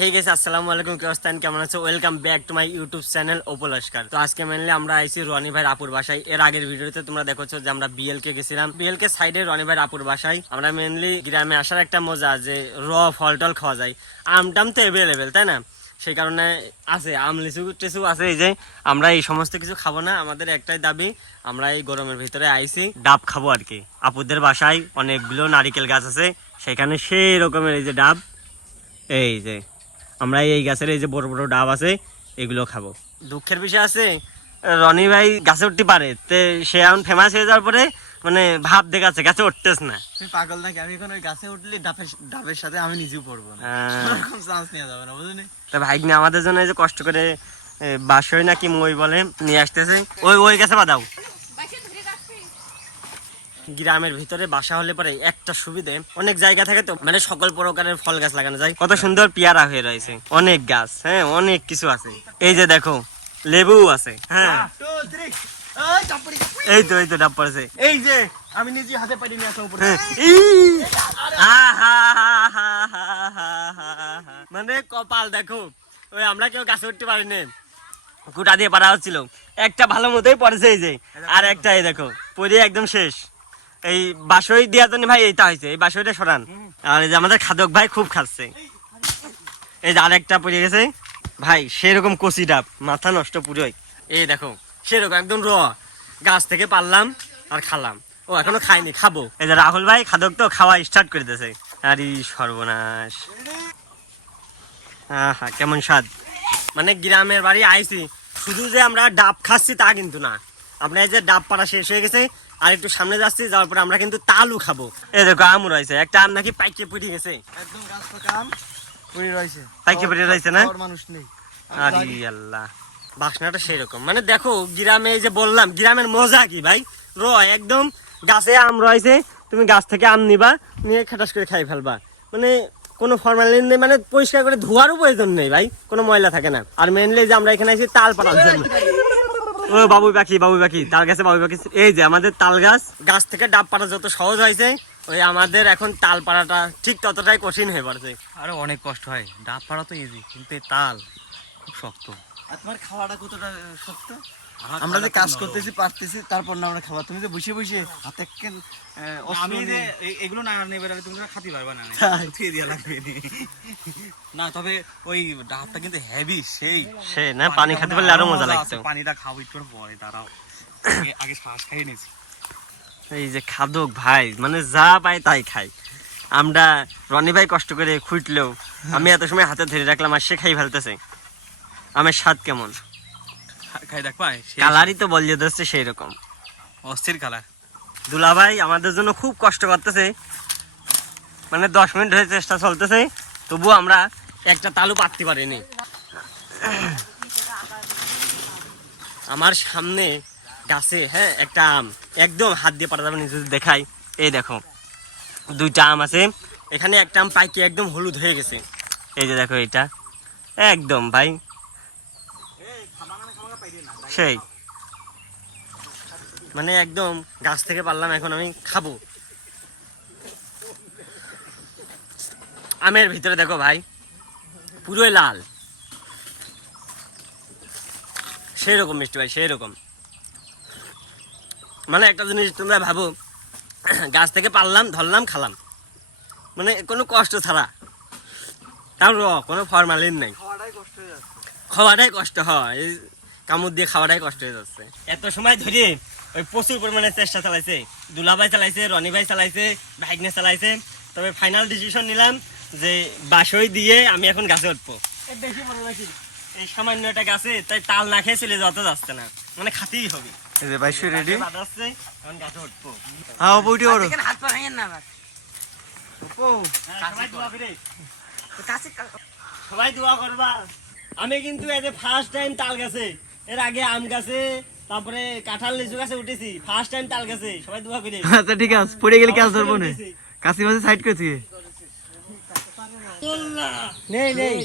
Hey guys अस्सलाम वालेकुम কি অবস্থা কেমন আছো welcome back to my YouTube channel অপলস্কার। তো আজকে মেইনলি আমরা আইছি রনি ভাইয়ের আপুর বাসায়। এর আগের ভিডিওতে তোমরা দেখেছো যে আমরা বিএলকে গেছিলাম, বিএলকে সাইডে রনি ভাইয়ের আপুর বাসায়। আমরা মেইনলি গ্রামে আসার একটা মজা যে র ফল টল খাওয়া যায়, আমটাম তো অ্যাভেলেবেল তাই না, সেই কারণে আছে আম লিচু টিচু আছে। এই যে আমরা এই সমস্ত কিছু খাবো না, আমাদের একটাই দাবি আমরা এই গরমের ভিতরে আইছি ডাব খাবো আর কি। আপুদের বাসায় অনেকগুলো নারিকেল গাছ আছে, সেখানে সেই রকমের এই যে ডাব, এই যে আমরা এই গাছের এই যে বড় বড় ডাব আছে এগুলো খাবো। দুঃখের বিষয় আছে রনি ভাই গাছে উঠতে পারে, তে সে এখন ফেমাস হয়ে যাওয়ার পরে মানে ভাব দেখাচ্ছে গাছে উঠতেছ না। তুমি পাগল নাকি? আমি এখন ওই গাছে উঠলে ডাবের সাথে আমি নিজেও পড়বো না, এরকম চান্স নেওয়া যাবে না, বুঝলি? তা ভাইগনি আমাদের জন্য এই যে কষ্ট করে বাসই নাকি মই বলে নিয়ে আসতেছে, ওই ওই গাছে বাঁধাও। গ্রামের ভিতরে বাসা হলে পরে একটা সুবিধে, অনেক জায়গা থাকে তো মানে সকল প্রকারের ফল গাছ লাগানো যায়। কত সুন্দর পেয়ারা হয়ে রয়েছে, অনেক গাছ, হ্যাঁ অনেক কিছু আছে। এই যে দেখো লেবু আছে, হ্যাঁ এই তো ডাব পড়েছে, এই যে আমি নিজে হাতে পাইনি নিয়ে আসা উপরে। মানে কপাল দেখো, ওই আমরা কেউ গাছে উঠতে পারিনি, কুটা দিয়ে পারা হচ্ছিল, একটা ভালো মতোই পড়েছে এই যে, আর একটা এই দেখো পরে একদম শেষ। এই বাসই দেওয়ার জন্য ভাই এইটা হয়েছে, এই বাসইটা সরান। আর এই যে আমাদের খাদক ভাই খুব খাচ্ছে, এই যে আরেকটা পড়ে গেছে ভাই, সেরকম কচি ডাব, মাথা নষ্ট পুরোই। এই দেখো সেরকম একদম র গাছ থেকে পারলাম আর খালাম, ও এখনো খাইনি, খাবো। এই যে রাহুল ভাই খাদক তো খাওয়া স্টার্ট করে দিয়েছে। আরে সর্বনাশ, হা কেমন স্বাদ। মানে গ্রামের বাড়ি আইছি, শুধু যে আমরা ডাব খাচ্ছি তা কিন্তু না, আপনার এই যে ডাব পাড়া শেষ হয়ে গেছে, আর একটু সামনে যাচ্ছি, যাওয়ার পরে আমরা কিন্তু তালু খাবো। এই দেখো আম রয়েছে, একটা আম নাকি পাইকে পড়ে গেছে, একদম গাছ পাকা আম পড়ে রয়েছে, পাইকে পড়ে রয়েছে না? মানুষ নেই। আরে আল্লাহ, বাসনাটা সেই রকম। মানে দেখো গ্রামে এই যে বললাম গ্রামের মজা কি ভাই, একদম গাছে আম রয়েছে, তুমি গাছ থেকে আম নিবা, নিয়ে খাটাস করে খাই ফেলবা, মানে কোনো ফর্মালিন নেই, মানে পরিষ্কার করে ধোয়ারও প্রয়োজন নেই ভাই, কোনো ময়লা থাকে না। আর মেনলি যে আমরা এখানে আছি তাল পাড়ার জন্য। ও বাবুই পাখি তাল গাছে বাবুই পাখি। এই যে আমাদের তাল গাছ, গাছ থেকে ডাব পাড়া যত সহজ হয়েছে, ওই আমাদের এখন তাল পাড়াটা ঠিক ততটাই কঠিন হয়ে পড়ছে। আরে অনেক কষ্ট হয়, ডাব পাড়া তো ইজি, কিন্তু এই তাল খুব শক্ত। আর তোমার খাওয়াটা কতটা শক্ত? আমরা যে কাজ করতেছি পারতেছি, তারপর না আমরা খাওয়া, তুমি যে বসে বসে হাতে আমি যে এগুলো না নেবে তুমি খাতে পারবে না, থুয়ে দিয়া লাগবে না। তবে ওই ডাবটা কিন্তু হেভি, সেই না পানি খেতে পারলে আরো মজা লাগতো। পানিটা খাবো একটু পরে, দাঁড়াও আগে শ্বাস খাইয়ে নিয়েছি। এই যে খাদক ভাই মানে যা পাই তাই খাই। আমরা রনি ভাই কষ্ট করে খুঁটলেও আমি এত সময় হাতে ধরে রাখলাম, আর সে খাই ফেলতেছে। আমের স্বাদ কেমন, খাই দেখ পাই, কালারই তো বলিয়ে দিচ্ছে সেই রকম অস্থির কালার। দুলা ভাই আমাদের জন্য খুব কষ্ট করতেছে, মানে 10 মিনিট ধরে চেষ্টা চলতেছে, তবুও আমরা একটা তালু পাততে পারিনি। আমার সামনে গাছে হ্যাঁ একটা আম, একদম হাত দিয়ে পারা যাবে না, যদি দেখাই এই দেখো দুইটা আম আছে, এখানে একটা আম পাইকে একদম হলুদ হয়ে গেছে। এই যে দেখো এটা একদম ভাই সেই, মানে একদম গাছ থেকে পারলাম, এখন আমি খাবো। আমের ভিতরে দেখো ভাই পুরোই লাল, সেই রকম মিষ্টি ভাই, সেই রকম। মানে একটা জিনিস তোমরা ভাবো, গাছ থেকে পারলাম ধরলাম খালাম, মানে কোনো কষ্ট ছাড়া, তাও কোনো ফরমালিন নাই, খাওয়াটাই কষ্ট হয়, কামড় দিয়ে খাওয়াটাই কষ্ট হয়ে যাচ্ছে। এত সময় ধরে ওই প্রচুর পরিমাণে চেষ্টা চালাইছে, দুলাভাই চালাইছে, রনি ভাই চালাইছে, ভাইগনে চালাইছে, তবে ফাইনাল ডিসিশন নিলাম যে বাসই দিয়ে আমি এখন গাছে উঠবো। বেশি মনে রাখি এই সামান্য একটা গাছে, তাই তাল না খেয়ে চলে যেতে যাচ্ছে না, মানে খাতেই হবে। এই যে বাইশে রেডি, এখন গাছে উঠবো। হ্যাঁ বউটি ওরো হাত পা ভাঙেন না আবার। সবাই দোয়া করে, সবাই দোয়া করবা। আমি কিন্তু এই যে ফার্স্ট টাইম তাল গাছে, এর আগে আম গাছে তারপরে কাঁঠাল লিচু গাছে উঠেছি, ফার্স্ট টাইম তাল গাছে, সবাই দোয়া করে। আচ্ছা ঠিক আছে, পড়ে গেলে কাজ ধরবো না, কাশি মাঝে সাইড করছি। নেই নেই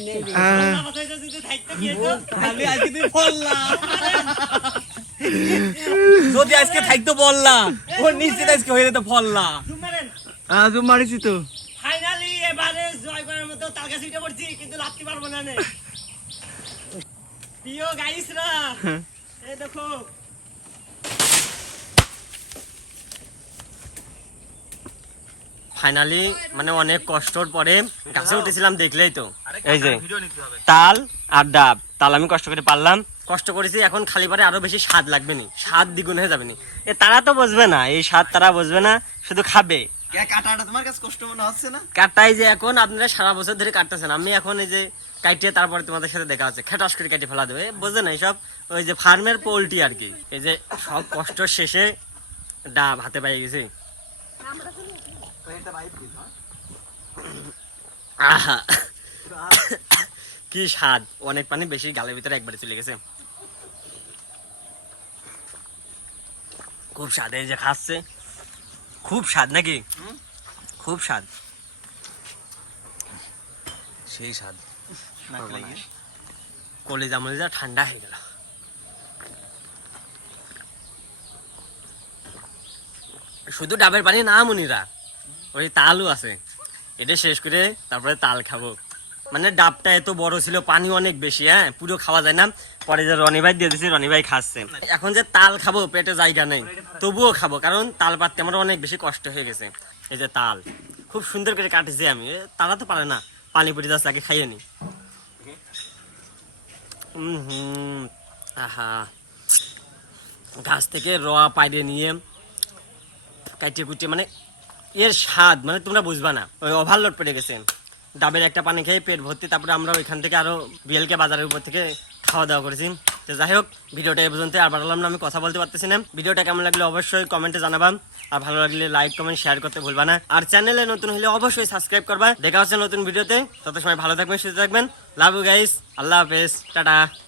যদি আজকে থাকতো বললা, ওর নিশ্চিত আজকে হয়ে যেত ফললা। জুম মারিছি তো। ফাইনালি এবারে জয় করার মতো তাল কাছে উঠে পড়ছি কিন্তু লাফতে পারবো না নে প্রিয় গাইসরা এই দেখো ফাইনালি মানে অনেক কষ্টর পরে গাছে উঠেছিলাম দেখলেই তো এই যে ভিডিও নিতে হবে তাল আর ডাব তাল আমি কষ্ট করে পারলাম কষ্ট করেছি এখন খালি পারে আরো বেশি স্বাদ লাগবে নি স্বাদ দ্বিগুণ হয়ে যাবে নি এ তারা তো বুঝবে না এই স্বাদ তারা বুঝবে না শুধু খাবে কাটাটা তোমার কাছে কষ্ট মনে হচ্ছে না? কাটাই যে এখন আপনারা সারা বছর ধরে কাটতেছেন আমি এখন এই যে কাটিয়ে তারপরে তোমাদের সাথে দেখা হচ্ছে খেটাস করে কেটে ফেলা দেবে বোঝে না সব ওই যে ফার্মের পোল্ট্রি আর কি এই যে সব কষ্ট শেষে ডাব হাতে পাই গেছে আহা কি স্বাদ অনেক পানি বেশি গালের ভিতরে একবারে চলে গেছে খুব স্বাদ এই যে খাচ্ছে খুব স্বাদ নাকি খুব স্বাদ সেই স্বাদ কলিজা মলিজা ঠান্ডা হয়ে গেল শুধু ডাবের পানি না মনিরা ওই তালও আছে এটা শেষ করে তারপরে তাল খাবো মানে ডাবটা এত বড় ছিল পানি অনেক বেশি হ্যাঁ পুরো খাওয়া যায় না পরে যে রনি ভাই দিয়ে দিছি রনি ভাই খাচ্ছে এখন যে তাল খাবো পেটে জায়গা নেই তবুও খাবো কারণ তাল পাততে আমার অনেক বেশি কষ্ট হয়ে গেছে এই যে তাল খুব সুন্দর করে কাটেছি আমি তারা তো পারে না পানি পড়ে যাচ্ছে আগে খাইয়ে নি আহা গাছ থেকে রোয়া পাইরে নিয়ে কাটিয়ে কুটিয়ে মানে এর স্বাদ মানে তোমরা বুঝবা না ওই ওভারলোড পড়ে গেছে ডাবের একটা পানি খেয়ে পেট ভর্তি তারপরে আমরা ওইখান থেকে আরো বিএলকে বাজারের উপর থেকে খাওয়া দাওয়া করেছি তো যাই হোক ভিডিওটা এই পর্যন্ত আর বাড়ালাম না আমি কথা বলতে পারতেছি না ভিডিওটা কেমন লাগলে অবশ্যই কমেন্টে জানাবা আর ভালো লাগলে লাইক কমেন্ট শেয়ার করতে ভুলবা না আর চ্যানেলে নতুন হলে অবশ্যই সাবস্ক্রাইব করবা দেখা হচ্ছে নতুন ভিডিওতে তত সময় ভালো থাকবেন সুস্থ থাকবেন লাভ ইউ গাইস আল্লাহ হাফেজ টাটা